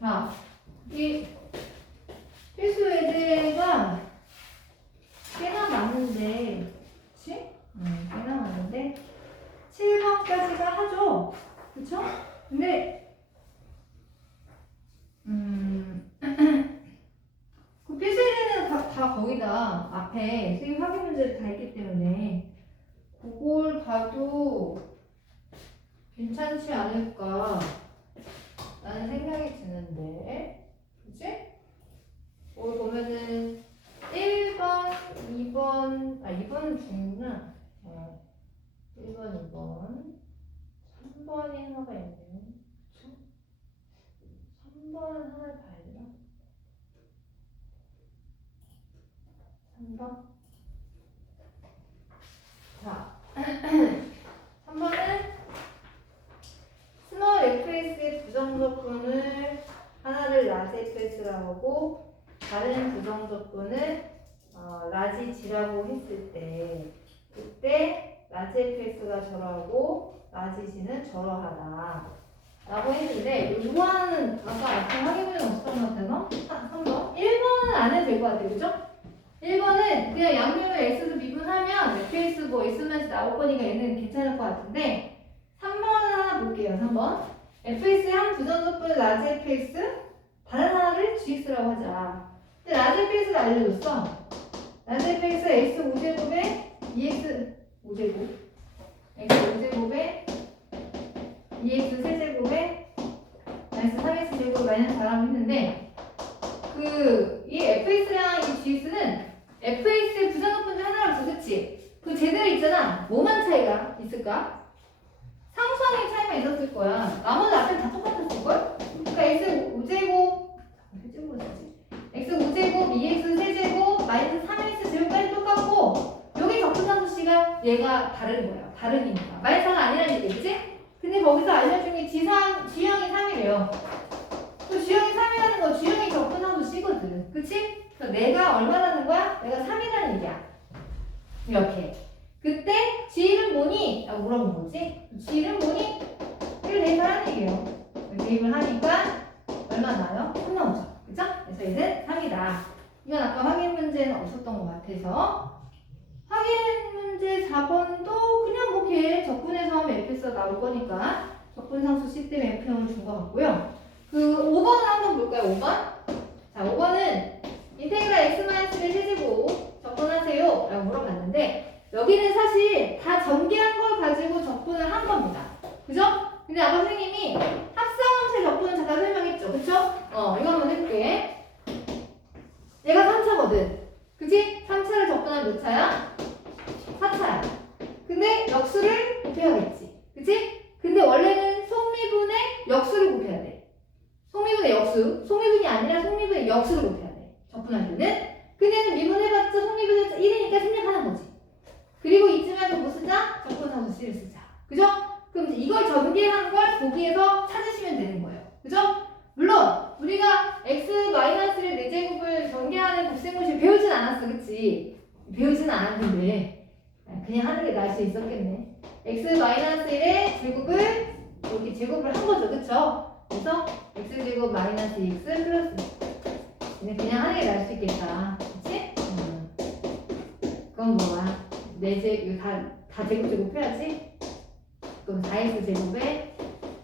자, 이 필수 예제가 꽤나 많은데, 그치? 꽤나 많은데, 7번까지가 하죠? 그쵸? 근데, 그 필수 예제는 다 거기다 앞에 수익 확인 문제를 다 있기 때문에, 그걸 봐도 괜찮지 않을까 라는 생각이 드는데, 그치? 거기 보면은 1번, 2번, 2번은 중이구나. 1번, 2번, 3번이 하나가 있네요. 그쵸? 3번은 하나를 봐야 되나? 3번? 자, 3번은 스몰 fx의 부정적분을 하나를 라지 fx라고 하고 다른 부정적분을 라지 g라고 했을 때 그때 라지 fx가 저러하고 라지 g는 저러하다 라고 했는데 이거는 아까 앞에 확인문제 없었던 것 같아서 3번 1번은 안 해도 될 것 같아요. 그죠? 1번은 그냥 양면을 x로 미분하면 fx 뭐 x만 나올 거니까 얘는 괜찮을 것 같은데 3번은 하나 볼게요. 3번 fx의 한 부정적분 라지 fx 다른 하나를 gx라고 하자. 근데 라지 fx를 알려줬어. 라지 fx x 5제곱에 2x 5제곱 x 5제곱에 2x 세제곱에 마이너스 3x 제곱 마이너스 4라고 했는데 이 fx랑 이 gx는 fx의 부정적분 중 하나를 줘, 그치? 그 쟤들 있잖아. 뭐만 차이가 있을까? 상수항의 차이만 있었을 거야. 나머지 앞에 다 똑같았을걸? 그러니까 x 5제곱 세제곱으로 쓰지. x 5제곱 2x 세제곱 마이너스 3x 제곱까지 똑같고 여기 적분상수 씨가 얘가 다른 거야. 다르니까. 마이너스가 아니라는 얘기, 그치? 근데 거기서 알려준 게 G형이 3이래요. 그 G형이 3이라는 거 G형이 적분상수 C거든. 그치? 그래서 내가 얼마라는 거야? 내가 3이라는 얘기야. 이렇게. 그때 G는 뭐니? 라고 물어본 거지. G는 뭐니? 이걸 대입하라는 얘기예요. 대입을 하니까 얼마 나요? 3 나오죠. 그쵸? 그래서 얘는 3이다. 이건 아까 확인 문제는 없었던 것 같아서 확인 문제 4번도 그냥 뭐 걔 적분해서 하면 fx가 나올 거니까 적분상수 C 때문에 F형을 준 것 같고요. 그 5번을 한번 볼까요? 5번? 자, 5번은 인테그랄 x-의 세제곱 적분하세요 라고 물어봤는데 여기는 사실 다 전개한 걸 가지고 적분을 한 겁니다. 그죠? 근데 아까 선생님이 합성함수의 적분을 잠깐 설명했죠. 그쵸? 이거 한번 해볼게. 얘가 3차거든. 그치? 3차를 적분하면 몇 차야? 4차야. 근데 역수를 곱해야겠지. 그치? 근데 원래는 속미분의 역수를 곱해야 돼. 속미분의 역수. 속미분이 아니라 속미분의 역수를 곱해야 돼. 적분할 때는. 근데는 미분해봤자 속미분의 1이니까 생략하는 거지. 그리고 이쯤에서 뭐 쓰자? 적분상수 C를 쓰자. 그죠? 그럼 이걸 전개한 걸 보기에서 찾으시면 되는 거예요. 그죠? 물론 우리가 x-를 4제곱을 전개하는 곱셈공식 배우진 않았어. 그치? 배우진 않았는데 그냥 하는 게 나을 수 있었겠네. x-1의 제곱을 이렇게 제곱을 한 거죠. 그쵸? 그래서 x제곱 마이너스 x 플러스 그냥 하는 게 나을 수 있겠다. 그치? 그건 뭐야? 4제, 이거 다 제곱 해야지? 그럼 4x 제곱에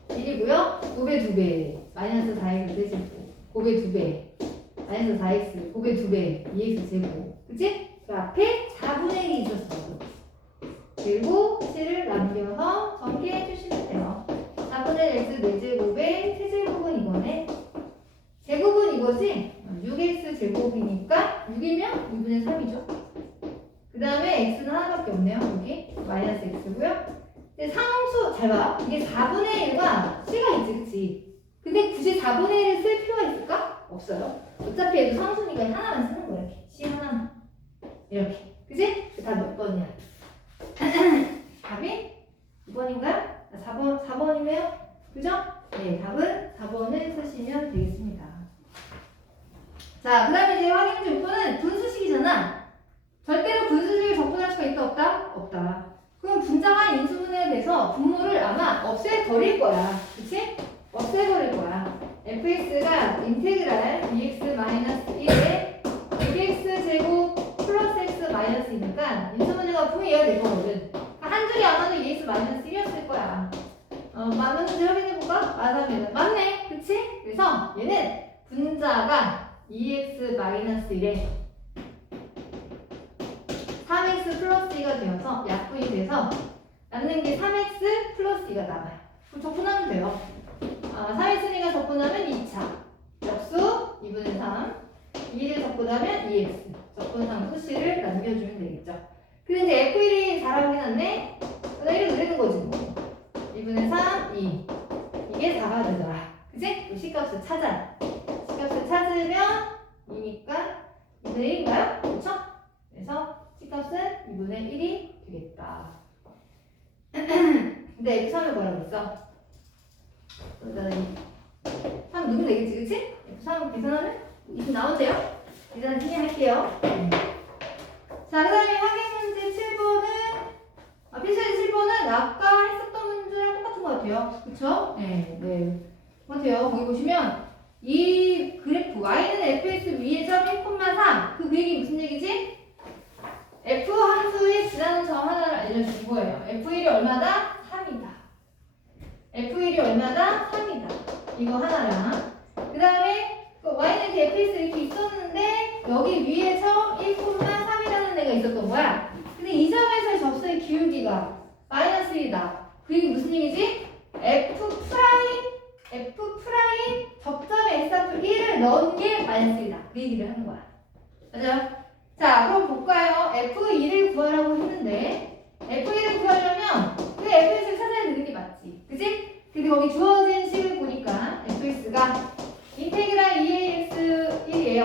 1이고요. 9배 2배 마이너스 4x 세제곱 곱의 2배 마이너스 4x 곱의 2배 2x 제곱 그치? 그 앞에 4분의 1이 있었어. 그리고 C를 남겨서 전개해 주시면 돼요. 4분의 1x 4제곱에 세제곱은 이거네. 제곱은 이거지? 6x 제곱이니까 6이면 2분의 3이죠. 그 다음에 x는 하나밖에 없네요. 여기 마이너스 x고요. 근데 상수 잘 봐. 이게 4분의 1과 C가 있지, 그치? 근데 굳이 4분의 1을 쓸 필요가 있을까? 없어요. 어차피 얘도 상수니까 하나만 쓰는 거야. 이렇게 C 하나만. 이렇게. 그치? 다 몇 번이야? 답이 2번인가요? 4번이네요? 그죠? 네, 답은 4번을 쓰시면 되겠습니다. 자, 그 다음에 이제 확인 문제 6번은 분수식이잖아. 절대로 분수식을 적분할 수가 있다, 없다? 없다. 그럼 분자가 인수분해가 돼서 분모를 아마 없애버릴 거야. 그치? 없애버릴 거야. fx가 인테그랄 dx-1에 6x제곱 플러스 x 마이너스이니까 인수분해가 분해해야 될 거거든. 그러니까 한 줄이 안 와도 2x-1이었을 거야. 맞는지 확인해볼까? 맞네. 그치? 그래서 얘는 분자가 2x-1에 3x 플러스 2가 되어서 약분이 돼서 남는 게 3x 플러스 2가 남아요. 그럼 적분하면 돼요. 3x니까 적분하면 2차 역수 2분의 3 2를 적분하면 2x 적분상수 c를 남겨주면 되겠죠. 근데 이제 F1이 잘하긴 한데 나 1을 누리는 거지 뭐. 2분의 3, 2 이게 4가 되더라. 그치? C값을 찾아. C값을 찾으면 2니까 2분의 1인가요? 그렇죠? 그래서 C값은 2분의 1이 되겠다. 근데 F3을 뭐라고 했어? 3 누르면 되겠지, 그치? F3 계산하면 20 나온대요? 계산 진행할게요. 자, 그 다음에 확인 문제 7번은, 필수제 7번은 아까 했었던 문제랑 똑같은 것 같아요. 그쵸? 네. 똑같아요. 거기 보시면, 이 그래프, y는 fx 위의 점 1,3. 그 얘기 무슨 얘기지? f 함수의 지나는 점 하나를 알려준 거예요. f1이 얼마다? 3이다. f1이 얼마다? 3이다. 이거 하나랑. 그 다음에, y는 fx 이렇게 있었는데, 여기 위에 점 1,3이라는 애가 있었던 거야. 근데 이 점에서의 접수의 기울기가 마이너스 1이다. 그 얘기 무슨 얘기지? f 프라임 접점에 x+1을 넣은 게 마이너스 1이다. 그 얘기를 하는 거야. 맞아요? 자, 그럼 볼까요? f2를 구하라고 했는데 f2를 구하려면 그 fx를 찾아야 되는 게 맞지. 그치? 근데 거기 주어진 식을 보니까 fx가 인테그랄 2ax1이에요.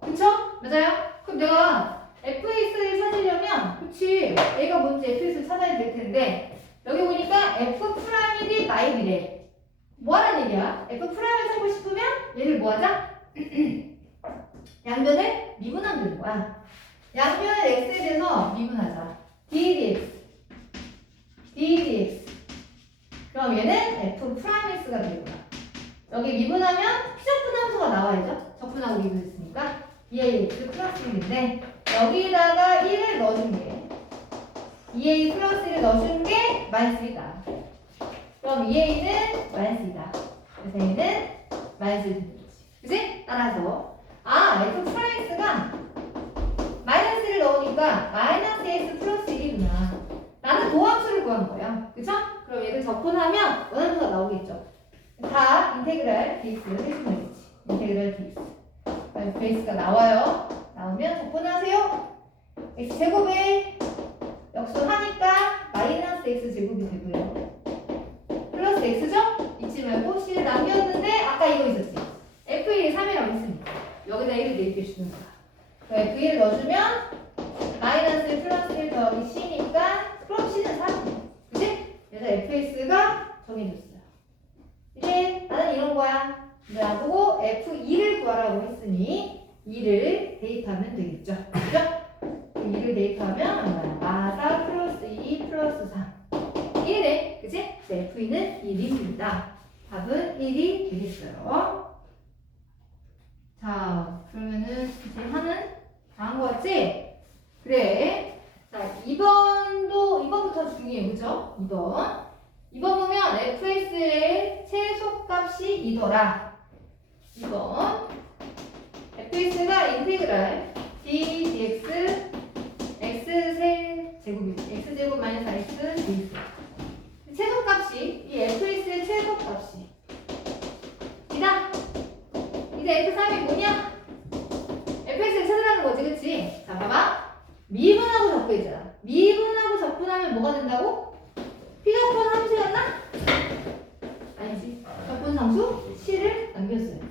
그쵸? 맞아요? 그럼 내가 fx를 찾으려면 그치 얘가 뭔지 fx를 찾아야 될 텐데 여기 보니까 f'1이 마이너스래. 뭐 하라는 얘기야? f'을 찾고 싶으면 얘를 뭐 하자? 양변을 미분하면 되는 거야. 양변을 x에 대해서 미분하자. dx 그럼 얘는 f'x가 되겠구나. 여기 미분하면 피적분 함수가 나와야죠. 적분하고 미분했으니까 2ax 플러스 1인데 여기다가 1을 넣어준 게 2a 플러스 1을 넣어준 게 마이너스 1이다. 그럼 2a는 마이너스 2다. 그래서 a는 마이너스 1이 되겠지. 그치? 따라서 f'x가 마이너스 1을 넣으니까 마이너스 x 플러스 1이구나. 나는 도함수를 구한 거예요. 그쵸? 그럼 얘를 적분하면 원함수가 나오겠죠. 다 인테그랄 dx를 해주면 되겠지. 인테그랄 dx. fx가 나와요. 나오면 적분하세요. x제곱에 역수하니까 마이너스 x제곱이 되고요. 플러스 x죠? 잊지 말고 c를 남겼는데 아까 이거 있었지. f1이 3이라고 했으니까 여기다 1을 대입해주는 거야. f1을 넣어주면 마이너스 1 플러스 1 더하기 c니까 그럼 c는 3이네. 그치? 그래서 fx가 정해졌어요. 이제 나는 이런 거야. 나보고 f2를 구하라고 했으니 2를 대입하면 되겠죠. 그죠? 2를 대입하면 마사 플러스 2 플러스 3 1이네. 그치? f는 1입니다. 답은 1이 되겠어요. 자, 그러면은 이제 하는 다 한 거 같지? 그래. 자, 2번부터 중요해요. 그죠? 2번 보면 fx의 최소값이 이더라. 2번 fx가 인테그랄 ddx x제곱 마이너스 x dx 최소값이 이 fx의 최소값이 이다. 이제 f3이 뭐냐? fx를 찾으라는 거지, 그치? 자, 봐봐. 미분하고 적분이잖아. 미분하고 적분하면 뭐가 된다고? 피적분 함수였나? 아니지. 적분상수 c를 남겼어야지.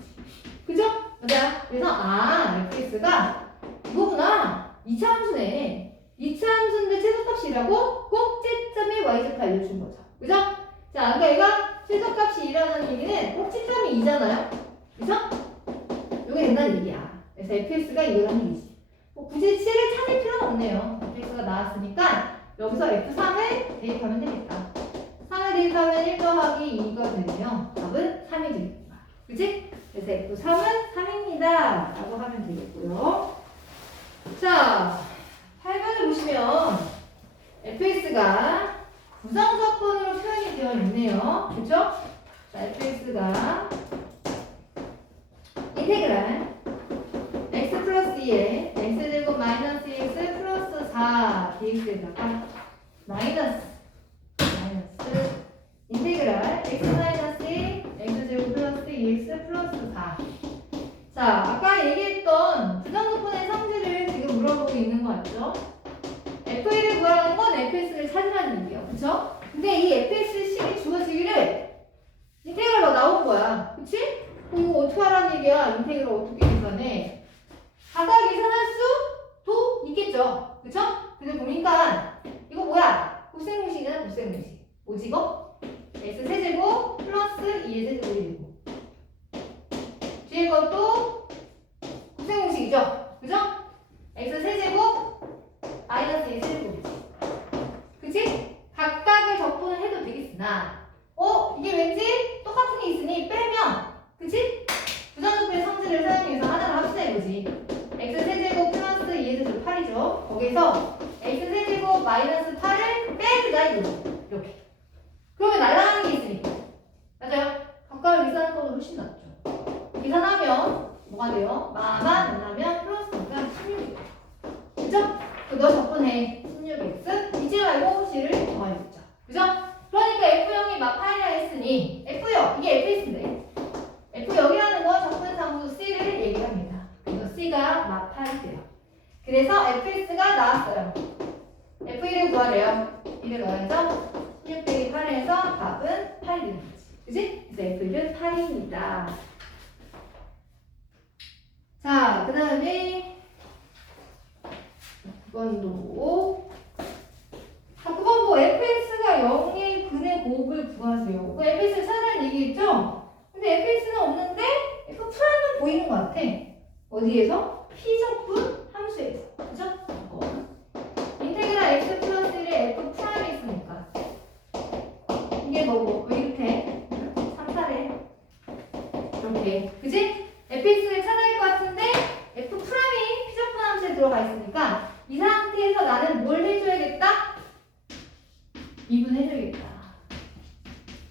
그죠? 맞아. 그래서 fx가 이거구나. 2차 함수네. 2차 함수인데 최소값이라고 꼭지점의 y좌표 알려준 거죠. 그죠? 자, 그러니까 얘가 최소값이 2라는 얘기는 꼭지점이 2잖아요. 그죠? 이게 된다는 얘기야. 그래서 fx가 이거라는 얘기지. 뭐 굳이 7을 찾을 필요는 없네요. fx가 나왔으니까 여기서 f3을 대입하면 되겠다. 3을 대입하면 1 더하기 2가 되면 답은 3이 되겠다. 그래서 F3은 3입니다. 라고 하면 되겠고요. 자, 8번을 보시면 fx가 부정적분으로 표현이 되어 있네요. 그렇죠? 자, fx가 인테그랄 x 플러스 2에 x제곱 마이너스 2x 플러스 4 dx에다가 마이너스 인테그랄 x 마이너스 2 x제곱 플러스 2x 플러스 4. 자, 아까 얘기했던 부정적분의 성질을 지금 물어보고 있는 거 맞죠? f1을 구하는 건 fx를 찾으라는 얘기예요. 그쵸? 근데 이 fx식이 주어지기를 인테그랄로 나온 거야. 그치? 그럼 이거 어떻게 하라는 얘기야? 인테그랄 어떻게 계산해? 각각 계산할 수도 있겠죠. 그쵸? 근데 보니까 이거 뭐야? 곱셈공식이잖아, 곱셈공식. 뭐지 이거? x 세제곱 플러스 2의 세제곱이고 뒤에 것도 곱셈공식이죠? 그죠? x 세제곱 마이너스 2의 세제곱이지. 그치? 각각을 적분을 해도 되겠으나 이게 왠지 똑같은 게 있으니 빼면 그치? 부정적분의 성질을 사용해서 하나를 합시다 이거지. x 세제곱 플러스 2의 세제곱 8이죠. 거기서 x 세제곱 마이너스 8을 빼주자 이거죠. 이렇게. 그러면 날아가는 게 있으니까. 맞아요? 각각을 계산하는 것보다 훨씬 낫죠. 계산하면 뭐가 돼요? 마만 만나면 플러스니까 16이에요. 그죠? 그거 적분해. 16x 잊지 말고 c를 더하겠죠. 그죠? 그러니까 F형이 막 8이라 했으니 F형, 이게 FX인데 F형이라는 건 적분상수 C를 얘기합니다. 그래서 C가 막 8이 돼요. 그래서 FX가 나왔어요. F1을 구하래요. 1을 넣어야죠. 16 빼기 8에서 답은 8이 되는 거지. 그치? 그래서 F1은 8입니다. 자, 그 다음에 9번도 9번 뭐 fx가 0의 근의 곱을 구하세요. 그 fx를 찾아라는 얘기했죠? 근데 fx는 없는데 f 프라임은 보이는 것 같아. 어디에서? p적분 함수에서. 그죠? 인테그랄 x 플러스 1에 f 프라임이 있으니까 이게 뭐고? 왜 이렇게? 3, 4래 이렇게. 그지? fx를 찾아야 할 것 같은데 f 프라임이 p적분 함수에 들어가 있으니까 이 상태에서 나는 뭘 해줘야겠다? 미분해줘야겠다.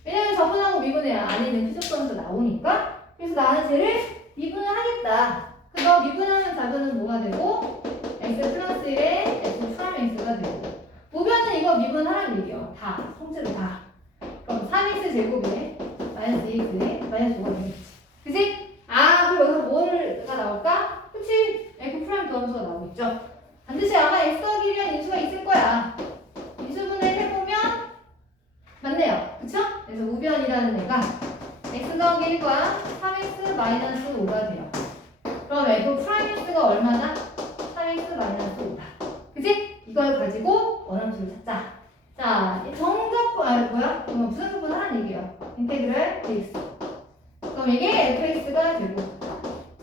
왜냐면 적분하고 미분해야 안에 있는 피적분에서 나오니까. 그래서 나는 쟤를 미분을 하겠다. 그래서 미분하면 답은 뭐가 되고 x 플러스 1에 x 프라임 x가 되고 보면은 이거 미분하라는 얘기예요. 다. 통째로 다. 그럼 3x 제곱에 마이너스 2x에 마이너스 5가 되겠지. 그치? 그럼 여기서 뭐가 나올까? 그치? f 프라임 더함수가 나오겠죠. 반드시 아마 x 더하기 1이라는 인수가 있을 거야. 인수분해 해보면 맞네요. 그쵸? 그래서 우변이라는 애가 x 더하기 1과 3x 마이너스 5가 돼요. 그럼 f 프라임 x가 얼마나? 3x 마이너스 5다. 그치? 이걸 가지고 원함수를 찾자. 자, 정적분, 이건 부정적분 하라는 얘기예요. 인테그랄 dx. 그럼 이게 fx가 되고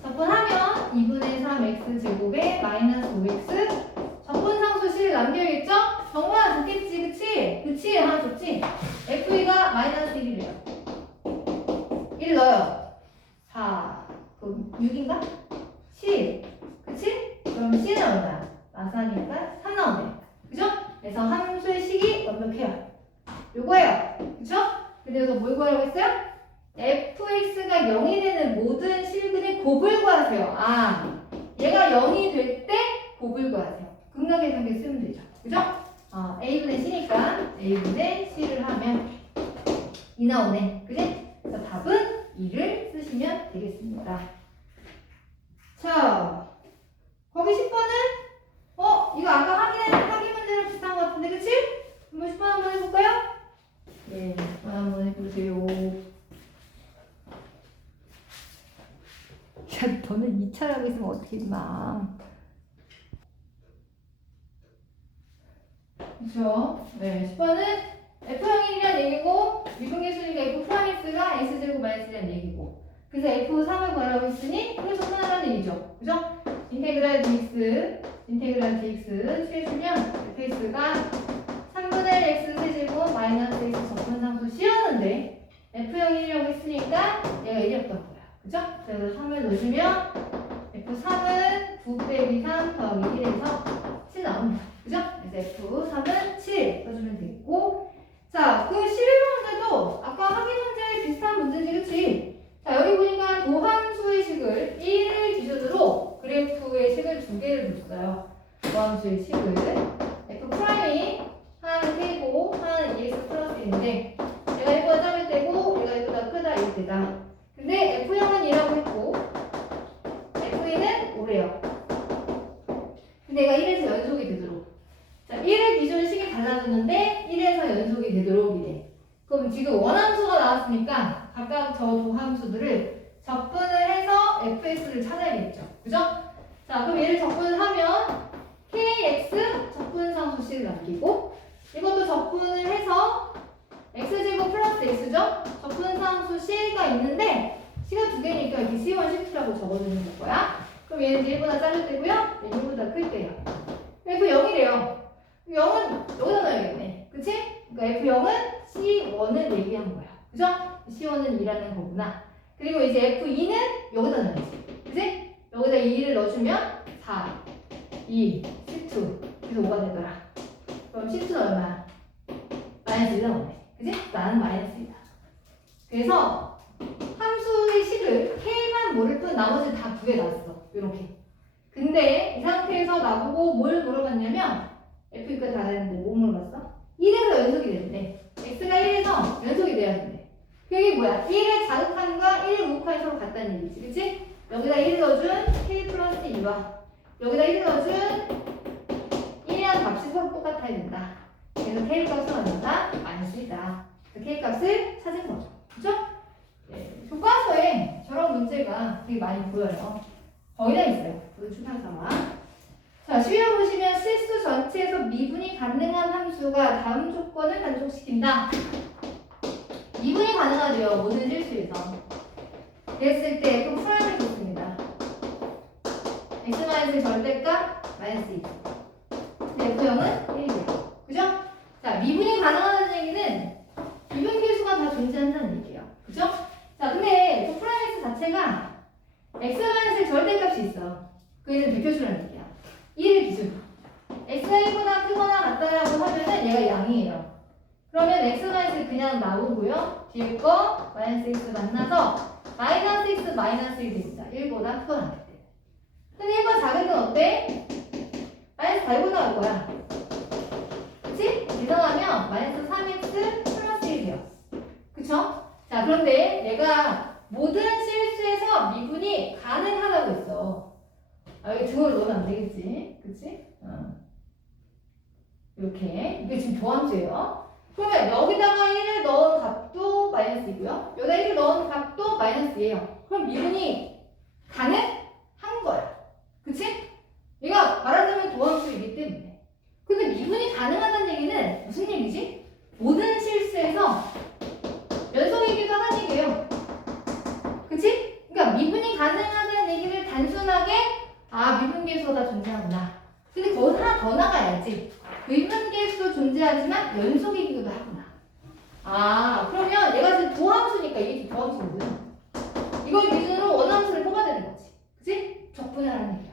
적분하면 2분의 3x 제곱에 마이너스 5x 적분상수 실 남겨야겠죠? 정말 좋겠지, 그치? 그치? 하나 좋지? f2가 마이너스 1이래요. 1 넣어요. 4, 그럼 6인가? 7, 그치? 그럼 c는 얼마야? 마사니까 3 나오네. 그죠? 그래서 함수의 식이 완벽해요. 요거예요. 그쵸? 그래서 뭘 구하려고 했어요? fx가 0이 되는 모든 실근의 곱을 구하세요. 얘가 0이 될 때 곱을 구하세요. 극락의 관계 쓰면 되죠. 그죠? a분의 c니까 a분의 c를 하면 2 나오네. 그지? 그래서 답은 2를 쓰시면 되겠습니다. 자, 거기 10번은 이거 아까 확인 문제랑 비슷한 것 같은데, 그치? 한번 10번 한번 해볼까요? 네, 10번 한번 해보세요. 야, 너는 2차 하고 있으면 어떻게 임마. 그쵸? 네, 10번은 F형이란 얘기고, 미분계수니까 F 프라임 X가 X제곱 마이너스라는 얘기고, 그래서 F3을 구하라고 했으니, 그래서 하나라는 얘기죠. 그죠? 인테그랄 dx, 인테그랄 dx 취해주면 fx가 3분의 x 세제곱 마이너스 x 적분상수 C였는데, F형이라고 했으니까 얘가 1이었던 거야. 그죠? 그래서 넣으시면 F3은 9 빼기 3 더하기 1에서 7 나옵니다. 그죠? 그래서 F3은 7 써주면 되겠고, 자, 그 11번째도 아까 확인 문제 비슷한 문제지, 그치? 자, 여기 보니까 도함수의 식을 1을 기준으로 그래프의 식을 두 개를 줬어요. 도함수의 식을 F'이 하나는 K고 하나는 2x 플러스 1인데 얘가 1보다 작을 때고 얘가 1보다 크다 이럴 때다. 근데 F형은 2라고 했고 F2는 5래요. 근데 얘가 1에서 연속이 되도록, 자, 1을 기준 식이 달라졌는데 1에서 연속이 되도록 이래. 그럼 지금 원함수가 나왔으니까 각각 저 도함수들을 적분을 해서 fx를 찾아야겠죠. 그죠? 자, 그럼 얘를 적분을 하면 kx 적분상수식을 남기고 이것도 적분을 해서 x제곱 플러스 x죠? 적분상수C가 있는데 C가 두 개니까 이렇게 C1, C2라고 적어주는 거야. 그럼 얘는 1보다 작을 때고요. 얘는 1보다 클 때요. F0이래요. 0은 여기다 넣어야겠네. 그치? 그러니까 F0은 C1을 얘기한 거야. 그죠? C1은 2라는 거구나. 그리고 이제 F2는 여기다 넣어야지. 그치? 여기다 2를 넣어주면 4, 2, C2. 그래서 5가 되더라. 그럼 C2는 얼마야? 마이너스 1 나오네. 그치? 나는 마이너스 1이다. 그래서 함수의 식을 K만 모를 뿐 나머지는 다 2개 나왔어. 요렇게. 근데 이 상태에서 나보고 뭘 물어봤냐면 F가 다 되는데 뭐 물어봤어? 1에서 연속이 되는데 X가 1에서 연속이 돼야 된대. 그게 뭐야? 1의 자극함과 1의 우극함이 서로 같다는 얘기지. 그치? 여기다 1을 넣어준 K 플러스 2와 여기다 1을 넣어준 1이라는 값이 서로 똑같아야 된다. 그래서 K 값은 얼마다? 마이너스 1이다. 그래서 K 값을 찾은 거죠. 그죠? 네. 교과서에 저런 문제가 되게 많이 보여요. 거의 다 있어요. 모두 추상사와. 자, 수요 보시면 실수 전체에서 미분이 가능한 함수가 다음 조건을 단속시킨다. 미분이 가능하죠. 모든 실수에서. 그랬을 때 F 프라임을 줬습니다. x 마이너스 절대값 마이너스 2. F0은 1이에요. 그죠? 자, 미분이 가능하다는 얘기는 미분 계수가 다 존재한다는 얘기예요. 그죠? 자, 근데 F 프라임 자체가 x 마이너스 절대값이 있어. 그게는 비켜주라는 얘기야. 1을 기준으로. x가 1보다 크거나 같다라고 하면은 얘가 양이에요. 그러면 x 마이너스 그냥 나오고요. 뒤에 거 마이너스 x 만나서 마이너스 x 마이너스 1이 됩니다. 1보다 크거나 같을 때. 근데 1보다 작을 땐 어때? 마이너스 8보 나올 거야. 그치? 계산하면 마이너스 3x 플러스 1이에요. 그쵸? 자, 그런데 얘가 모든 실수에서 미분이 가능하다고 했어. 아, 여기 등호를 넣으면 안 되겠지? 그치? 이렇게. 이게 지금 도함수예요. 그러면 여기다가 1을 넣은 값도 마이너스이고요. 여기다 1을 넣은 값도 마이너스예요. 그럼 미분이 가능한 거야. 그치? 얘가 말하자면 도함수이기 때문에. 근데 미분이 가능하다는 얘기는 무슨 얘기지? 모든 실수에서 연속이기도 하다는 얘기예요. 그치? 그러니까 미분이 가능하다는 얘기를 단순하게 미분계수가 다 존재하구나. 근데 거기서 하나 더 나가야지. 미분계수도 존재하지만 연속이기도 하구나. 그러면 얘가 지금 도함수니까 이게 도함수거든. 이걸 기준으로 원함수를 뽑아야 되는 거지. 그치? 적분하라는 얘기야.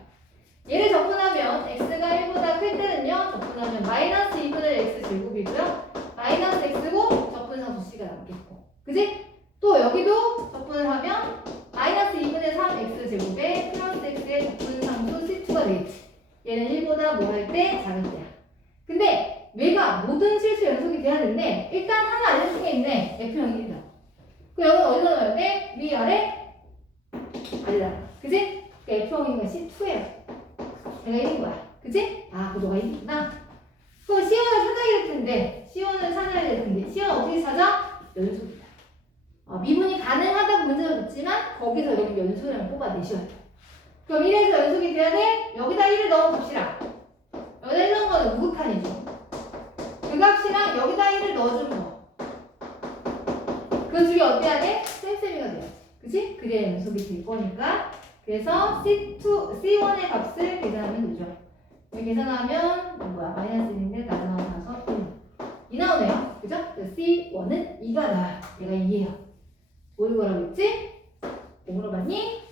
얘를 적분하면 x가 1보다 클 때는요. 적분하면 마이너스 2분의 x 제곱이고요. 마이너스 x고 적분상수 c가 남겠고. 그치? 또 여기도 적분을 하면 마이너스 2분의 3 x 제곱에 플러스 x의 적분상수 c2가 되겠지. 얘는 1보다 뭐 할 때? 작을 때야. 근데 얘가 모든 실수 연속이 돼야 되는데 일단 하나 알려준 게 있네. F형이다. 그 여기는 어디다 넣어야 돼? 위, 아래? 아래다. 그치? 그러니까 F형인 건 C2예요. 얘가 1인 거야. 그치? 그거 너가 1이구나. 그럼 C1을 찾아야 될 텐데 C1을 찾아야 될 텐데 C1 어떻게 찾아? 연속이다. 미분이 가능하다고 문제가 줬지만 거기서 여기 연속량을 뽑아내셔야 돼. 그럼 1에서 연속이 돼야 돼? 여기다 1을 넣어 봅시다. 여기다 1 넣은 거는 우극한이죠. 그 값이랑 여기다 1을 넣어주면 뭐. 그 둘이 어때야 돼? 쌤쌤이가 돼야지. 그치? 그래야 연속이 될 거니까. 그래서 C1의 값을 계산하면 되죠. 여기 계산하면 마이너스 1인데 나눠서 1. 2 나오네요. 그죠? C1은 2가 나와요. 얘가 2예요. 뭘 구하라고 했지? 뭐 물어봤니?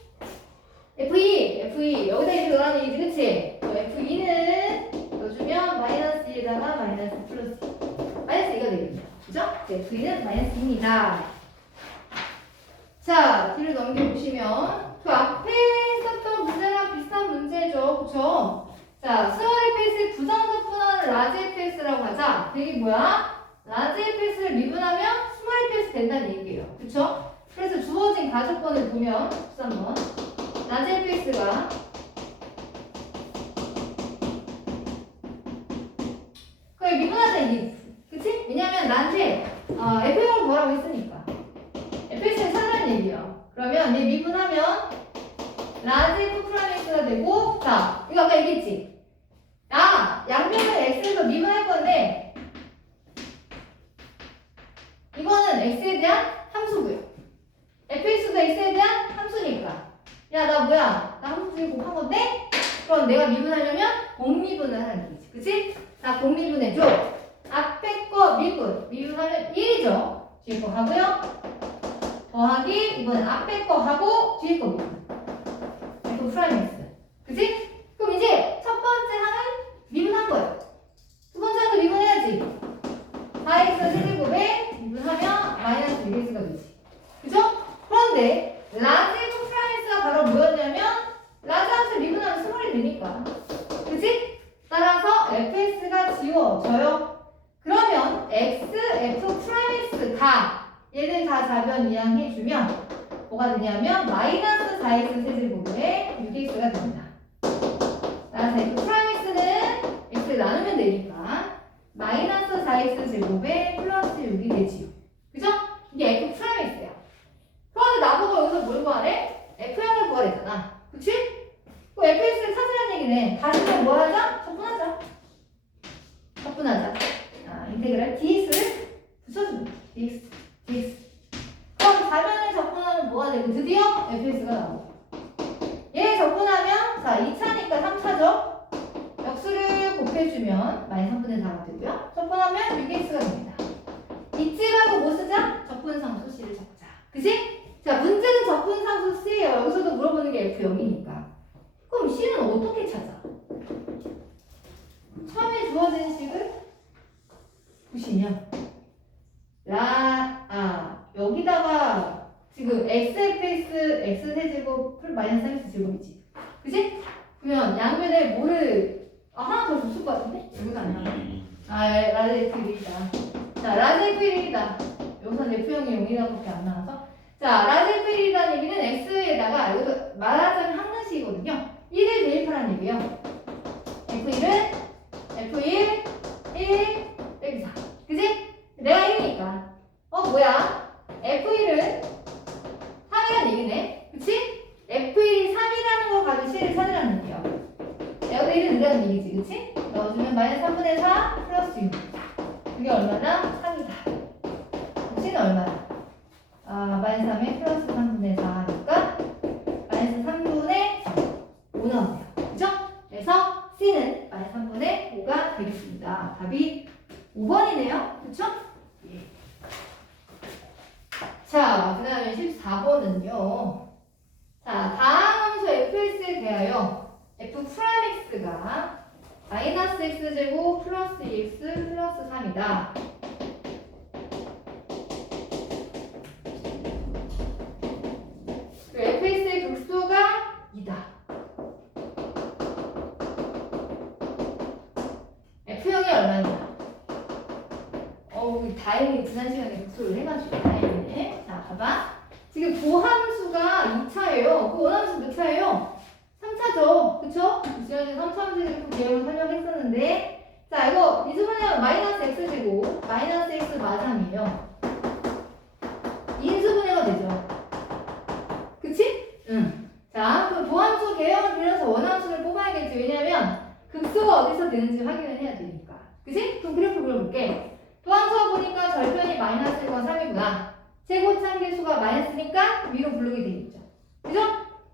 F2 여기다 이렇게 넣으라는 얘기지, 그치? F2는 넣어주면 마이너스 2에다가 마이너스 플러스 2. 마이너스 2가 되겠네요. 그죠? F2는 마이너스 2입니다. 자, 뒤를 넘겨보시면 그 앞에 썼던 문제랑 비슷한 문제죠. 그쵸? 자, 스몰 fx의 부정적분하는 라지 fx라고 하자. 이게 뭐야? 라지 fx를 미분하면 스몰 fx 된다는 얘기예요. 그쵸? 그래서 주어진 가족권을 보면 13번 라지 fx가 그걸 미분하자는 얘기지. 그치? 왜냐면 나한테 fx를 구하라고 했으니까 fx를 찾으라는 얘기예요. 그러면 얘 미분하면 라지 f 프라임 x가 되고, 자, 이거 아까 얘기했지? 양변을 x에서 미분할 건데 이거는 x에 대한 함수고요. fx도 x에 대한 함수니까 야, 나 뭐야? 나 함수 중에 곱한 건데? 그럼 내가 미분하려면 공미분을 하는 얘기지. 그치? 자, 공미분해줘. 앞에 거 미분하면 1이죠. 뒤에 거 하고요. 더하기 이번엔 앞에 거 하고 뒤에 거 미분. f 프라임 x. 그치? 그럼 이제 첫 번째 항은 미분한 거예요. 두 번째 항도 미분해야지. 4x 세제곱에 미분하면 마이너스 6x가 되지. 그죠? 그런데 라지 f 프라임 x가 바로 뭐였냐면 라지 함수 미분하면 스몰이 되니까. 그치? 따라서 fx가 지워져요. 그러면 x, f 프라임 x 다 얘를 다 자변 이항해주면 뭐가 되냐면 마이너스 4x 세제곱에 6x가 됩니다. 따라서 f 프라임 x는 x를 나누면 되니까 마이너스 4x 제곱에 플러스 6이 되지요. 그죠? 이게 f 프라임 x야. 그런데 나보고 여기서 뭘 구하래? f형을 구하래잖아. 그치? 그 fx를 찾으라는 얘기네. 다시는 뭐 하자? 적분하자. 인테그랄 dx를 붙여줍니다. dx. 그럼 자변을 적분하면 뭐가 되고 드디어 fx가 나오고 얘 적분하면 자 2차니까 3차죠. 역수를 곱해주면 마이너스 3분의 4가 되고요. 적분하면 6x가 됩니다. 잊지 말고 뭐 쓰자? 적분상수 c를 적자. 그치? 자, 문제는 적분상수 c예요. 여기서도 물어보는 게 f0이니까. 그럼 c는 어떻게 찾아? 처음에 주어진 식을 보시면 여기다가 지금 xfx x세제곱 플 마이너스 3x 제곱이지. 그치? 그러면 양변에 뭐를 하나 더 줬을 것 같은데? 여기가 안 나와. 라지 f1이다. 자, 라지 f1이다. 여기서는 f형이 0이라고밖에 안 나와서 자, 라지 f1이라는 얘기는 x에다가 여기서 말하자면 항등식이거든요. 1을 대입하라는 얘기예요. f1은 f1 1 빼기 4. 그치? 내가 1이니까 뭐야? F1은 3이라는 얘기네. 그치? F1이 3이라는 거 가지고 C를 찾으라는 얘기야. 여기다 1을 넣으라는 얘기지. 그치? 넣어주면 마이너스 3분의 4 플러스 6. 그게 얼마나? 3이다. C는 얼마나? 마이너스 3에 플러스 3분의 4니까 마이너스 3분의 5 나오네요. 그죠? 그래서 C는 마이너스 3분의 5가 되겠습니다. 답이 5번이네요. 그쵸? 예. 자, 그 다음에 14번은요. 자, 다음 함수 fx에 대하여 f 프라임 x가 마이너스 x제곱 플러스 2x 플러스 3이다. 그 fx의 극소가 2다. f형이 얼마냐? 우리 다행히 지난 시간에 극소를 해가지고 다행이네. 자, 봐봐. 지금 고함수가 2차예요. 그 원함수 몇 차예요? 3차죠. 그쵸? 지난주에 3차 문제를 내용을 설명했었는데 자, 이거 미수분해하면 마이너스 x제곱 마이너스 x 마삼이에요. 인수분해가 되죠. 그치? 응. 자, 그 도함수 개형을 빌려서 원함수를 뽑아야겠지. 왜냐면 극소가 어디서 되는지 확인을 해야 되니까. 그치? 그럼 그래프 그려볼게. 도함수가 보니까 절편이 마이너스 1과 3이구나. 최고참계수가 마이너스니까 위로 부르게 되겠죠. 그죠?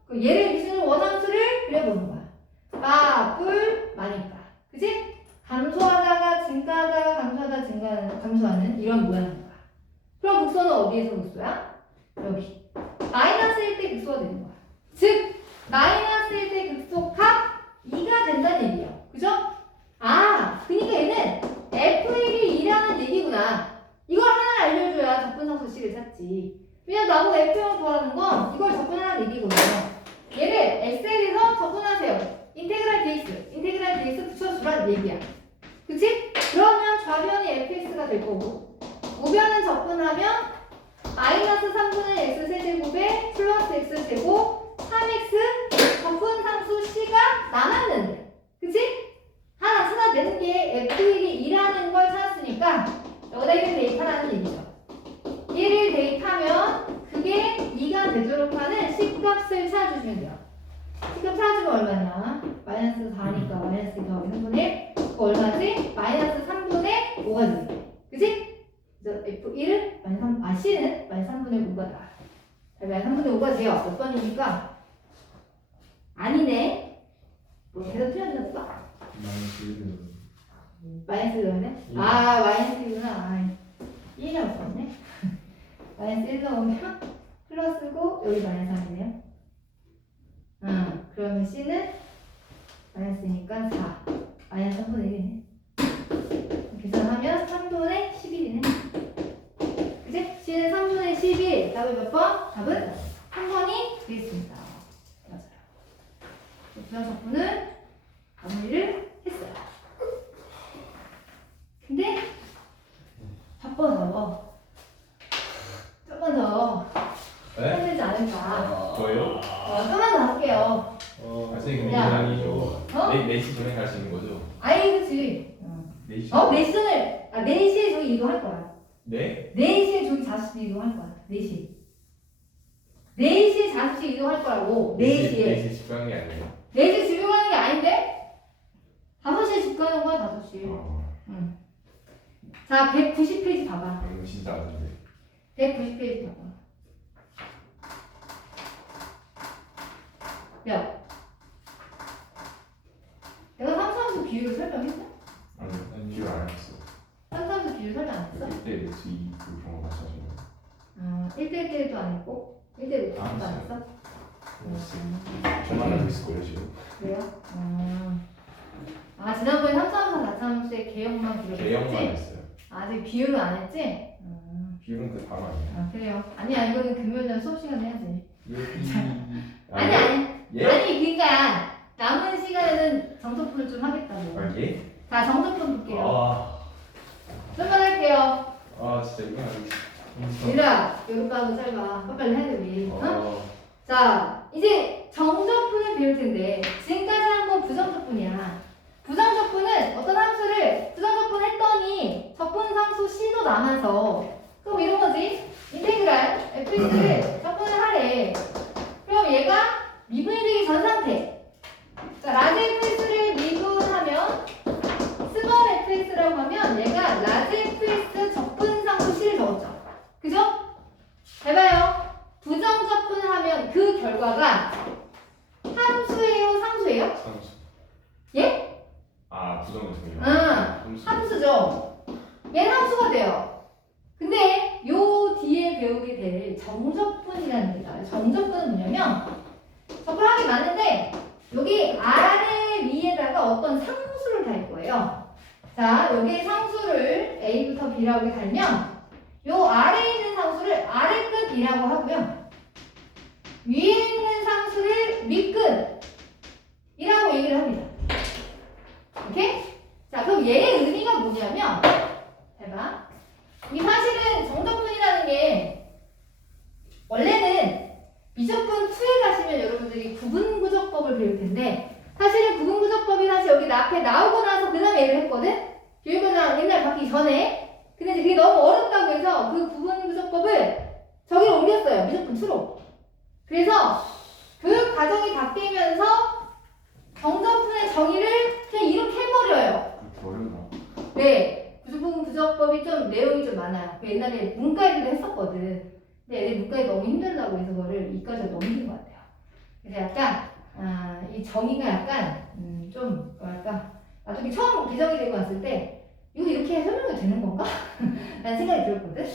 그 얘를 미수는 원함수를 그려보는 거야. 마, 뿔, 마니까. 그치? 감소하다가 증가하다가 감소하는 이런 모양인 거야. 그럼 극소는 어디에서 극소야? 여기. 마이너스 1때 극소가 되는 거야. 즉, 마이너스일 때 극소값 2가 된다는 얘기예요. 그죠? 아, 그러니까 얘는 F1이 2라는 얘기구나. 이걸 하나 알려줘야 접근상수 C를 찾지. 왜냐면 나보고 F0을 구하는 건 이걸 접근하라는 얘기거든요. 얘를 엑셀에서 접근하세요. 인테그랄 dx 붙여주라는 얘기야. 그치? 그러면 좌변이 fx가 될 거고 우변은 접근하면 마이너스 3분의 x 세제곱에 플러스 x 제곱 3x 접근상수 C가 남았는데 그치? 하나 찾아내는 게 F1이 2라는 걸 찾았으니까 여기다 이렇게 대입하라는 얘기죠. 얘를 대입하면 그게 2가 되도록 하는 C값을 찾아주시면 돼요. C값 찾아주면 얼마냐? 마이너스 4니까 마이너스 2 더하기 3분의 1 그거 얼마지? 마이너스 3분의 5가 되지. 그치? 그래서 F1은 C는 마이너스 3분의 5가 나와요. 마이너스 3분의 5가 돼요. 몇 번이니까? 아니네. 뭐 계속 틀렸는데? 마이너스 1이네? 아, 마이너스 1이구나. 아, 1이라고 썼네. 마이너스 1 넣으면 플러스고 여기 마이너스 3이네요. 그러면 C는 마이너스니까 4. 마이너스 3분의 1이네. 계산하면 3분의 11이네. 그치? C는 3분의 11. 답은 몇 번? 답은 3번이 되겠습니다. 맞아요. 부정 적분을 마무리를 했어요. 근데 바빠서 조금 더 해야 되지 않을까. 뭐예요? 조금만 더 할게요. 선생님 야. 아니죠. 4시 전에 갈 수 있는 거죠? 아이 그치. 4시? 4시 전에 4시에 저기 이동할 거야. 네? 4시에 저기 40시 이동할 거야. 4시. 4시에 40시 이동할 거라고. 4시에. 4시 집 가는 게 아니에요? 4시 집에 가는 게 아닌데? 5시에 집 가는 거야, 5시. 응. 자, 190페이지 봐봐. 이거 진짜 아는데. 190페이지 봐봐. 야. 내가 삼수함수 비율을 설명했어? 아니요, 기억 안 했어. 삼수함수 비율 설명 안 했어? 1대 2 그런 거 맞춰주면. 1대1도 안 했고 1대1도 아, 안 했어? 저만 알고 있을걸요, 지금? 그래요? 지난번에 삼수함수 나차함수의 개형만 기록했지? 개형만 했어요. 아직 비율은 안 했지? 비율은 그 다음 아니에요? 그래요. 아니야, 이거는 금요일날 수업 시간에 해야지. 아니, 예? 아니, 그러니까 남은 시간에는 정석분을 좀 하겠다고. 아, 예? 자, 정석분 볼게요. 좀만 할게요. 진짜 이거 알고 얘들아, 요렇게하고 짧아. 빨리 해야 돼, 우리. 있어. 자, 이제 정적분을 배울 텐데 지금까지 한 건 부정적분이야. 부정적분은 어떤 함수를 부정적분 했더니 적분상수 C도 남아서 그럼 이런 거지. 인테그랄 fx를 적분을 하래. 그럼 얘가 미분이 되기 전 상태. 자, 라지 fx를 미분하면 스몰 fx라고 하면 얘가 라지 fx 적분상수 C를 적었죠. 그죠? 잘 봐요. 부정적분을 하면 그 결과가 함수예요, 상수예요? 상수. 예? 부정적이요. 함수죠. 얘는 함수가 돼요. 근데 요 뒤에 배우게 될 정적분이라는 게 나와요. 정적분은 뭐냐면 적분하기 많은데 여기 아래 위에다가 어떤 상수를 달 거예요. 자, 여기 상수를 A부터 B라고 달면 요 아래에 있는 상수를 아래끝이라고 하고요. 위에 있는 상수를 윗끝이라고 얘기를 합니다. 오케이? 자, 그럼 얘의 의미가 뭐냐면 해봐. 이 사실은 정적분이라는 게 원래는 미적분 2에 가시면 여러분들이 구분구적법을 배울 텐데 사실은 구분구적법이 사실 여기 앞에 나오고 나서 그 다음에 얘를 했거든? 교육과장 옛날 바뀌기 전에. 근데 이제 그게 너무 어렵다고 해서 그 구분구적법을 저기로 옮겼어요. 미적분 2로. 그래서 그 과정이 바뀌면서 정적분의 정의를 그냥 이렇게 해버려요. 어렵나? 네. 구분구적법이 좀 내용이 좀 많아요. 옛날에 문과에도 했었거든. 근데 애들 문과에 너무 힘들다고 해서 그거를 이과에서 넘긴 것 같아요. 그래서 약간 이 정의가 약간 좀 뭐랄까 나도 이게 처음 개정이 되고 왔을 때 이거 이렇게 설명이 되는 건가? 라는 생각이 들었거든.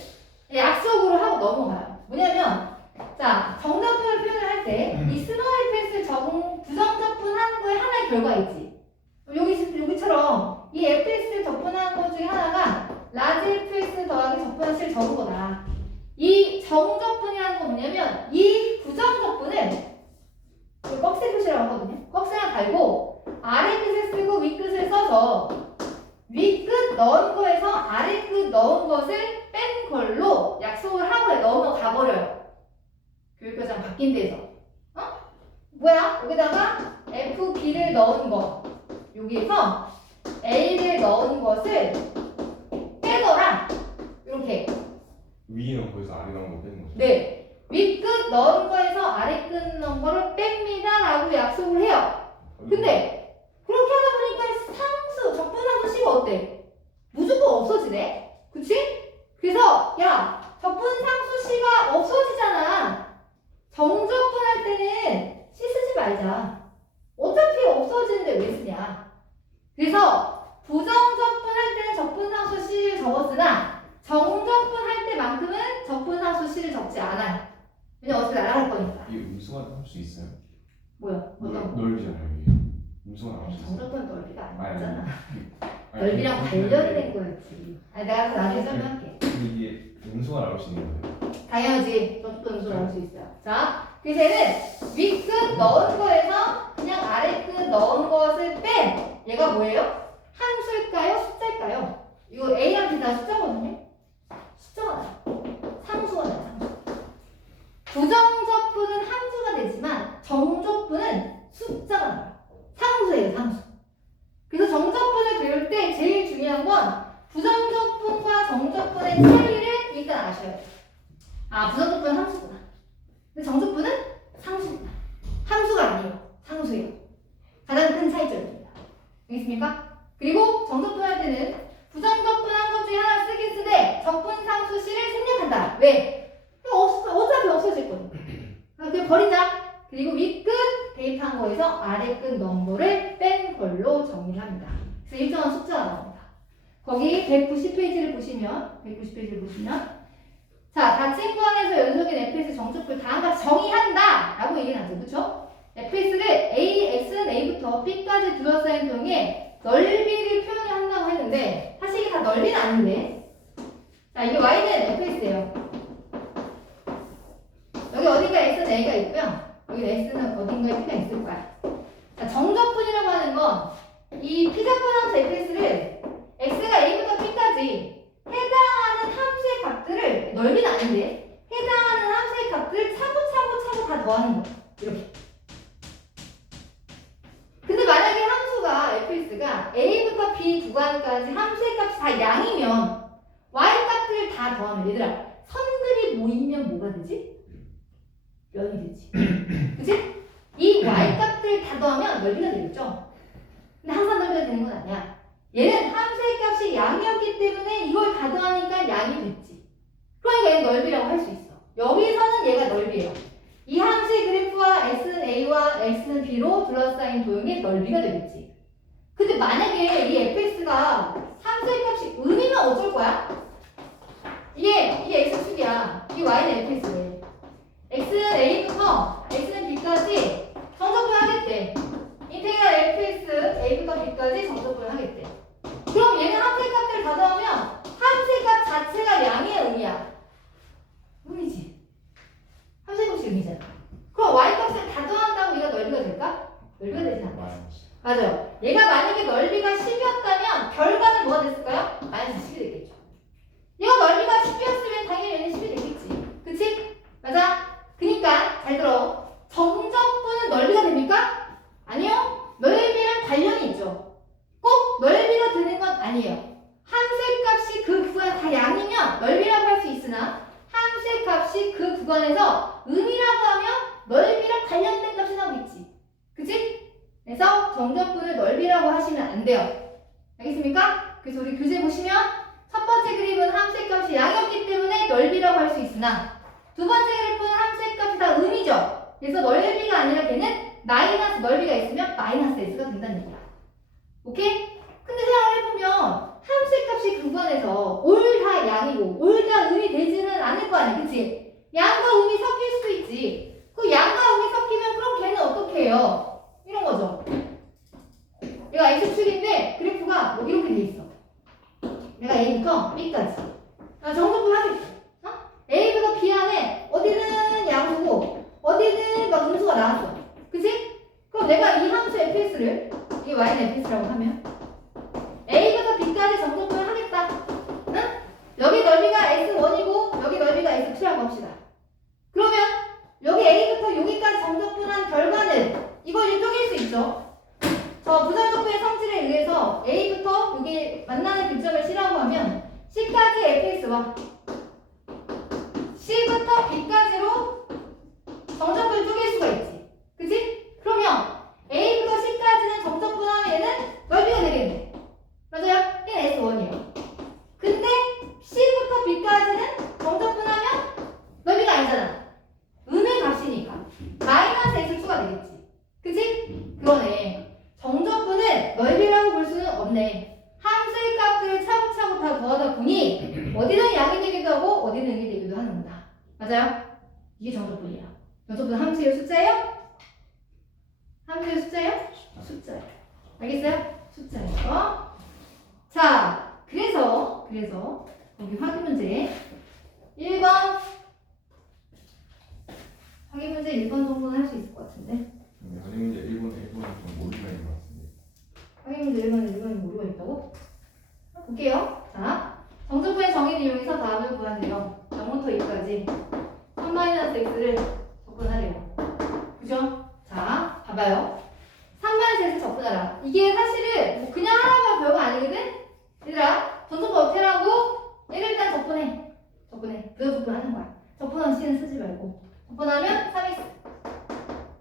약속으로 하고 넘어가요. 뭐냐면 자 정적분을 표현을 할 때 이 스몰 fx 적은 C라는 결과가 있지. 여기처럼 이 fx를 적분하는 것 중에 하나가 라지 fx 더하기 적분한 C를 적은 거다. 이 정적분이라는 건 뭐냐면 이 부정적분을 꺽쇠 표시라고 하거든요. 꺽쇠랑 달고 아래 끝을 쓰고 위 끝을 써서 위 끝 넣은 거에서 아래 끝 넣은 것을 뺀 걸로 약속을 하고 넘어가 버려요. 교육과정 바뀐 데서. 뭐야? 여기다가 FB를 넣은 거. 여기에서 A를 넣은 것을 빼더라. 이렇게. 위에 넣은 거에서 아래 넣은 거 빼는 거죠. 네. 위 끝 넣은 거에서 아래 끝 넣은 거를 뺍니다. 라고 약속을 해요. 근데 그렇게 하다 보니까 적분상수 C가 어때? 무조건 없어지네? 그치? 그래서 야, 적분상수 C가 없어지잖아. 정적분할 때는 C 쓰지 말자. 어차피 없어지는데 왜 쓰냐. 그래서 부정적분할 때는 적분상수 C를 적었으나 정적분할 때만큼은 적분상수 C를 적지 않아요. 왜냐면 어차피 날아갈 거니까. 이게 음수가 나올 수 있어요? 뭐야? 어떤 거? 넓이잖아요 이게. 음수가 나올 수 있어요. 정적분 넓이가 아니잖아. 아니, 넓이랑 그렇긴 관련된 한데 거였지. 내가 나중에 설명할게. 이게 음수가 나올 수 있는 거예요. 당연하지. 정적분 음수 나올 수 있어요. 자, 그래서 얘는 윗끝 넣은 거에서 그냥 아래끝 넣은 것을 뺀 얘가 뭐예요? 함수일까요? 숫자일까요? 이거 A랑 B 다 숫자거든요. 숫자가 나요. 상수가 나요. 상수. 부정적분은 함수가 되지만 정적분은 숫자가 나요. 상수예요. 상수. 그래서 정적분을 배울 때 제일 중요한 건 부정적분과 정적분의 차이를 일단 아셔야 돼요. 아, 부정적분은 함수구나. 근데 정적분은 상수구나. 함수가 아니에요. 상수예요. 가장 큰 차이점입니다. 알겠습니까? 그리고 정적분 할 때는 부정적분 한 것 중에 하나 쓰긴 쓰되 적분상수 C를 생략한다. 왜? 어차피 없어질 거니까. 그냥 버리자. 그리고 윗끝 대입한 거에서 아래끝 넣은 거를 뺀 걸로 정리를 합니다. 그래서 일정한 숫자가 나옵니다. 거기 190페이지를 보시면 자, 닫힌 구간에서 연속인 fx 정적분을 다음과 같이 정의한다 라고 얘기를 하죠. 그쵸? fx를 x는 a부터 b까지 둘러싸인 동에 넓이를 표현한다고 했는데 사실 이게 다 넓이는 아닌데 자, 이게 y는 fx예요. 여기 어딘가 x는 a가 있고요. 여기 x는 어딘가에 p가 있을 거야. 자, 정적분이라고 하는 건 이 피자분함수 fx를 x가 a부터 b까지 해당하는 함수의 값들을 넓이는 아닌데 해당하는 함수의 값들을 차고 다 더하는 거예요. 이렇게. 근데 만약에 함수가 fx가 a부터 b 구간까지 함수의 값이 다 양이면 y 값들을 다 더하면 얘들아 선들이 모이면 뭐가 되지? 면이 되지. 그치? 이 y 값들 다 더하면 넓이가 되겠죠? 근데 항상 넓이가 되는 건 아니야. 얘는 함수의 값이 양이었기 때문에 이걸 다 더하니까 양이 됐지. 그러니까 얘는 넓이라고 할 수 있어. 여기서는 얘가 넓이에요. 이 함수의 그래프와 x는 a와 x는 b로 둘러싸인 도형의 넓이가 되겠지. 근데 만약에 이 fx가 함수의 값이 음이면 어쩔 거야? 이게 x축이야. 이 y는 fx래. x는 a부터 x는 b까지 정적분 하겠대. 인테그랄 fx a부터 b까지 정적분을 하겠대. 그럼 얘는 함수의 값들을 다 더하면 함수의 값 자체가 양의 음이야. 음이지. 함수의 값이 음이잖아. 그럼 y-값을 다 더한다고 얘가 넓이가 될까? 넓이가 되진 않아. 맞아요. 얘가 만약에 넓이가 10이었다면 결과는 뭐가 됐을까요? 마이너스 10이 되겠죠. 얘가 넓이가 10이었으면 당연히 얘는 10이 되겠지. 그치? 맞아? 그니까 잘 들어. 정적분은 넓이가 됩니까? 아니요. 넓이랑 관련이 있죠. 꼭 넓이가 되는 건 아니에요. 함수의 값이 그 구간 다 양이면 넓이라고 할 수 있으나 함수의 값이 그 구간에서 음이라고 하면 넓이랑 관련된 값이 나오겠지. 그치? 그래서 정적분을 넓이라고 하시면 안 돼요. 알겠습니까? 그래서 우리 교재 보시면 첫 번째 그림은 함수의 값이 양이었기 때문에 넓이라고 할 수 있으나 두 번째 그래프는 함수의 값이 다 음이죠. 그래서 넓이가 아니라 걔는 마이너스 넓이가 있으면 마이너스 s가 된다는 얘기야. 오케이? 근데 생각을 해보면 함수의 값이 그 구간에서 올 다 양이고 올 다 음이 되지는 않을 거 아니야. 그치? 양과 음이 섞일 수도 있지. 그 양과 음이 섞이면 그럼 걔는 어떻게 해요? 이런 거죠. 얘가 X축인데 그래프가 뭐 이렇게 돼 있어. 내가 A부터 B까지. 정석분 하겠지. 어? A부터 B 안에 어디는 양수고 어디는 막 음수가 나왔어. 그치? 그럼 내가 이 함수 fx를 이 y는 fx라고 하면 A부터 B까지 정석분을 하겠다. 응? 여기 넓이가 S1이고 여기 넓이가 S2라고 합시다. 그러면 여기 A부터 여기까지 정석분한 결과는 이걸 이제 쪼갤 수 있죠. 저 부정적분의 성질에 의해서 A부터 여기 만나는 교점을 C라고 하면 C까지 fx와 C부터 B까지로 정적분을 쪼갤 수가 있지. 그치? 그러면 A부터 C까지는 정적분하면 얘는 넓이가 되겠네. 맞아요? 얘는 S1이에요. 근데 C부터 B까지는 정적분하면 넓이가 아니잖아. 음의 값이니까 마이너스 X축가 되겠지. 그치? 그러네. 정적분은 넓이라고 볼 수는 없네. 함수의 값들을 차곡차곡 다 더하다 보니 어디는 양이 되기도 하고 어디는 음이 되기도 하는 거다. 맞아요? 이게 정적분이야. 정적분은 함수의 숫자예요? 함수의 숫자예요? 숫자예요. 알겠어요? 숫자예요. 자, 그래서 여기 확인 문제 1번 확인 문제 1번 정도는 할 수 있을 것 같은데. 확인 문제 1번에 좀 오류가 있는 것 같은데. 확인 문제 1번에 오류가 있다고? 볼게요. 자, 정적분의 정의를 이용해서 답을 구하세요. 0부터 2까지 3-x를 접근하래요. 그죠? 자, 봐봐요. 3-x를 접근하라. 이게 사실은 뭐 그냥 하라고 별거 아니거든? 얘들아, 전적분 어떻게 하라고? 얘를 일단 접근해. 그래서 접근하는 거야. 접근한 C는 쓰지 말고. 접근하면 3x.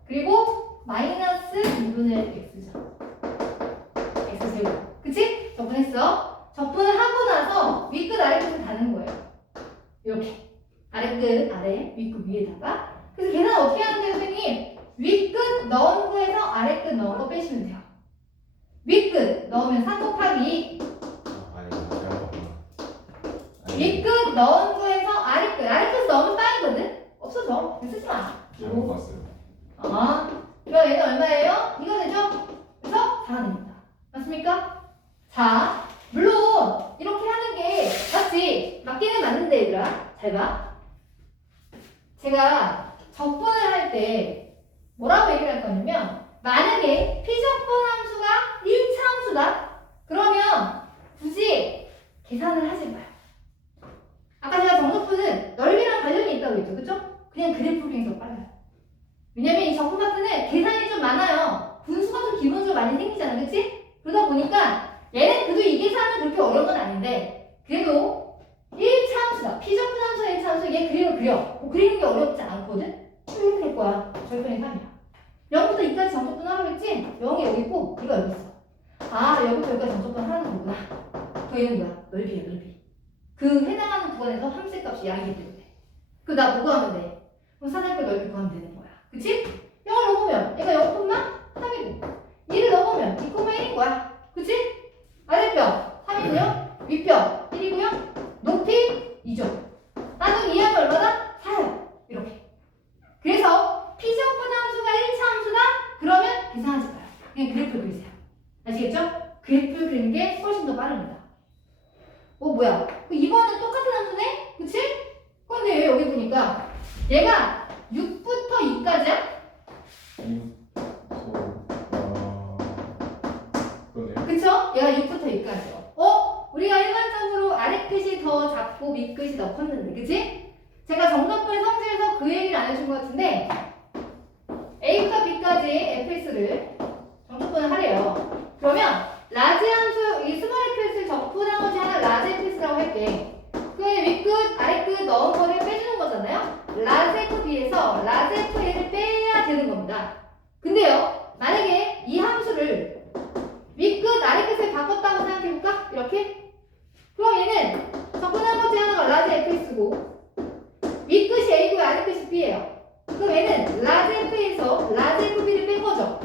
그리고 마이너스 2분의 x죠. x제곱. 그치? 접근했어. 접근을 하고 나서 윗끝 아래끝을 다는 거예요. 이렇게. 아래끝 아래, 윗끝 위에다가. 그래서 계산 어떻게 하는데요, 선생님? 윗끝 넣은 거에서 아래끝 넣은 거 빼시면 돼요. 윗끝 넣으면 3 곱하기 아니, 잘못 봤구나. 윗끝 넣은 거에서 아래끝 넣으면 빵이거든? 없어져. 쓰지 마. 잘못 봤어요. 그럼 얘는 얼마예요? 이거 되죠? 그래서 4입니다. 맞습니까? 자, 물론 이렇게 하는 게 맞지? 맞기는 맞는데 얘들아. 잘 봐. 제가 적분을 할 때 뭐라고 얘기를 할 거냐면 만약에 피적분 함수가 1차 함수다. 그러면 굳이 계산을 하지 마요. 아까 제가 정적분은 넓이랑 관련이 있다고 했죠. 그죠? 그냥 그래프로 그냥 더 빨라요. 왜냐면 이 적분 파트는 계산이 좀 많아요. 분수가 좀 기본적으로 많이 생기잖아. 그치? 그러다 보니까 얘는 그래도 이 계산은 그렇게 어려운 건 아닌데 그래도 1차 함수다. 피적분 함수가 1차 함수 얘 그림을 그려. 뭐 그리는 게 어렵지 않거든? 이렇게 될 거야. 절편의 3이야. 0부터 2까지 정적분 하라고 했지? 0이 여기 있고 이거 여기 있어. 아, 여기부터 여기까지 정적분 하는 거구나. 얘는 뭐야? 넓이야, 넓이. 그 해당하는 구간에서 함수의 값이 양이기 때문에. 그럼 나 뭐 구하면 돼? 그럼 사다리꼴 넓이 구하면 되는 거야. 그치? 0을 넣어보면 얘가 0,3이고 2를 넣어보면 2,1인 거야. 그치? 아랫변 3이고요. 윗변 1이고요. 높이 2죠. 나는 이하면 얼마다? 4요. 이렇게. 그래서 피적분 함수가 1차 함수다? 그러면 계산하지 마요. 그냥 그래프를 그리세요. 아시겠죠? 그래프를 그리는 게 훨씬 더 빠릅니다. 뭐야? 2번은 똑같은 함수네? 그치? 근데 왜 여기 보니까 얘가 6부터 2까지야? 그러네요. 그쵸? 얘가 6부터 2까지요. 우리가 일반적으로 아래끝이 더 작고 밑끝이 더 컸는데, 그치? 제가 정적분의 성질에서 그 얘기를 안 해준 것 같은데 A부터 B까지 fx를 정적분을 하래요. 그러면 라지 함수, 이 스몰 fx를 적분 나머지 하나 라지 fx라고 할게. 그 윗끝, 아래끝 넣은 거를 빼주는 거잖아요? 라지 f b에서 라지 f a를 빼야 되는 겁니다. 근데요, 만약에 이 함수를 윗끝, 아래끝을 바꿨다고 생각해볼까? 이렇게? 그럼 얘는 적분 나머지 하나가 라지 fx고 윗끝이 a고 아래끝이 b예요. 그럼 얘는 라지 f에서 라지 fb를 뺀 거죠.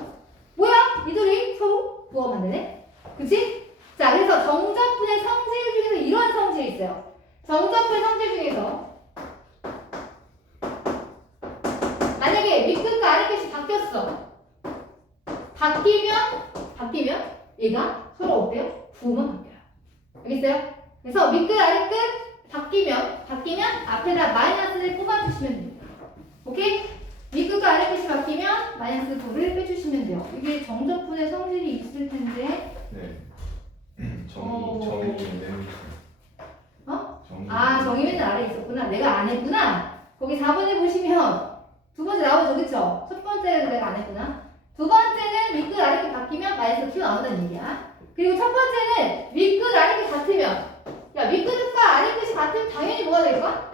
뭐야? 이들이 서로 부합 만드네? 그치? 자, 그래서 정적분의 성질 중에서 이런 성질이 있어요. 정적분의 성질 중에서 만약에 윗끝과 아래끝이 바뀌었어. 바뀌면 얘가 서로 어때요? 부호만 바뀌어요. 알겠어요? 그래서 밑끝 아래끝 바뀌면 앞에다 마이너스를 뽑아주시면 됩니다. 오케이? 밑끝과 아래끝이 바뀌면 마이너스 9를 빼주시면 돼요. 이게 정적분의 성질이 있을 텐데. 네. 어. 정의 맨 어? 정의. 아, 정의 맨날 아래에 있었구나. 내가 안 했구나. 거기 4번에 보시면 두 번째 나오죠, 그쵸? 첫 번째는 내가 안 했구나. 두 번째는 밑끝 아래끝 바뀌면 마이너스 튀어나온다는 얘기야. 그리고 첫 번째는 밑끝 아래끝 같으면, 야, 밑끝과 아래끝이 같으면 당연히 뭐가 될까?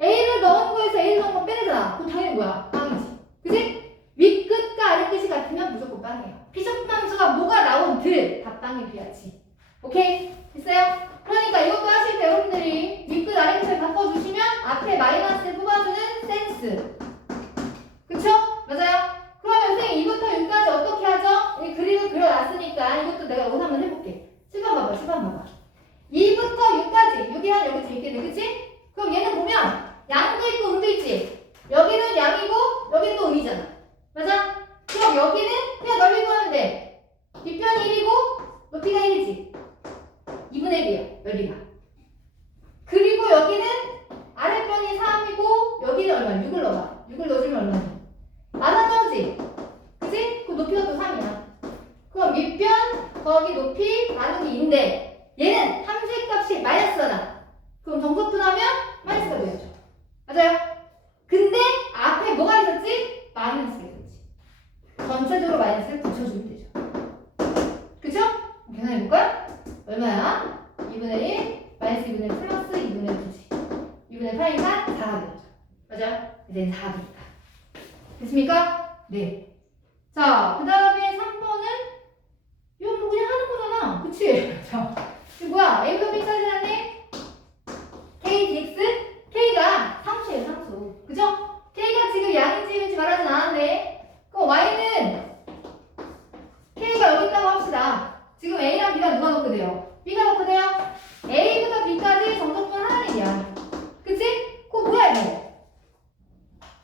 A를 넣은 거에서 A를 넣은 거 빼내잖아. 그럼 당연히 뭐야? 빵이지. 그지? 윗끝과 아래끝이 같으면 무조건 빵이에요. 피접함수가 뭐가 나온들 다 빵이 돼야지. 오케이? 됐어요? 그러니까 이것도 하실 때 여러분들이 윗끝 아래끝을 바꿔주시면 앞에 마이너스를 뽑아주는 센스. 그쵸? 맞아요? 그러면 선생님 이부터 6까지 어떻게 하죠? 이 그림을 그려놨으니까 이것도 내가 여기서 한번 해볼게. 7번 봐봐, 7번 봐봐. 2부터 6까지, 6이 한 여기쯤 있겠네, 그치? 그럼 얘는 보면 양도 있고 음도 있지? 여기는 양이고 여기는 또 음이잖아. 맞아? 그럼 여기는 그냥 넓이 구하면 돼. 뒷편이 1이고 높이가 1이지. 2분의 1이에요, 넓이가. 그리고 여기는 아랫편이 3이고 여기는 얼마야? 6을 넣어봐. 6을 넣어주면 얼마야? 만화 나오지? 그치? 그럼 높이가 또 3이야. 그럼 윗편 더하기 높이 나누기 2인데 얘는 함수의 값이 마이너스잖아. 그럼 정석분하면 마이너스가 되죠. 맞아요? 근데 앞에 뭐가 있었지? 마이너스가 있었지. 전체적으로 마이너스를 붙여주면 되죠. 그쵸? 계산해볼까요? 얼마야? 2분의 1 마이너스 2분의 1 플러스 2분의 9지. 2분의 8이니까 4가 되죠. 맞아요? 이제 4니까. 됐습니까? 네. 자, 그 다음에 3번은 이건 뭐 그냥 하는 거잖아. 그치? 자, 이거 뭐야? A부터 B까지 하네? K, DX? K가 상수예요, 상수. 그죠? K가 지금 양인지 인지 말하진 않았네. 그럼 Y는 K가 여기 있다고 합시다. 지금 A랑 B가 누가 넣게 돼요? B가 넣게 돼요? A부터 B까지 정석분 하나님이야. 그치? 그거 뭐야, 이거?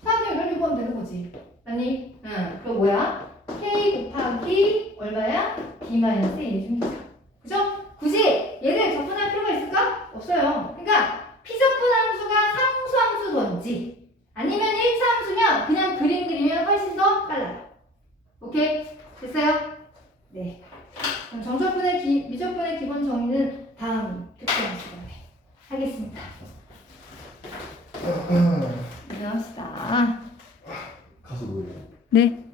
사람이 넓이 구하면 되는 거지. 맞니? 응. 그거 뭐야? K 곱하기 얼마야? B-1이 주면 되죠. 그죠? 굳이 얘를 접근할 필요가 있을까? 없어요. 그러니까 피접분 함수가 상수 함수든지 아니면 1차 함수면 그냥 그림 그리면 훨씬 더 빨라요. 오케이? 됐어요? 네. 그럼 정적분의 미적분의 기본 정의는 다음 특별한 시간에 하겠습니다. 인정합시다. 가서 놀래요. 네.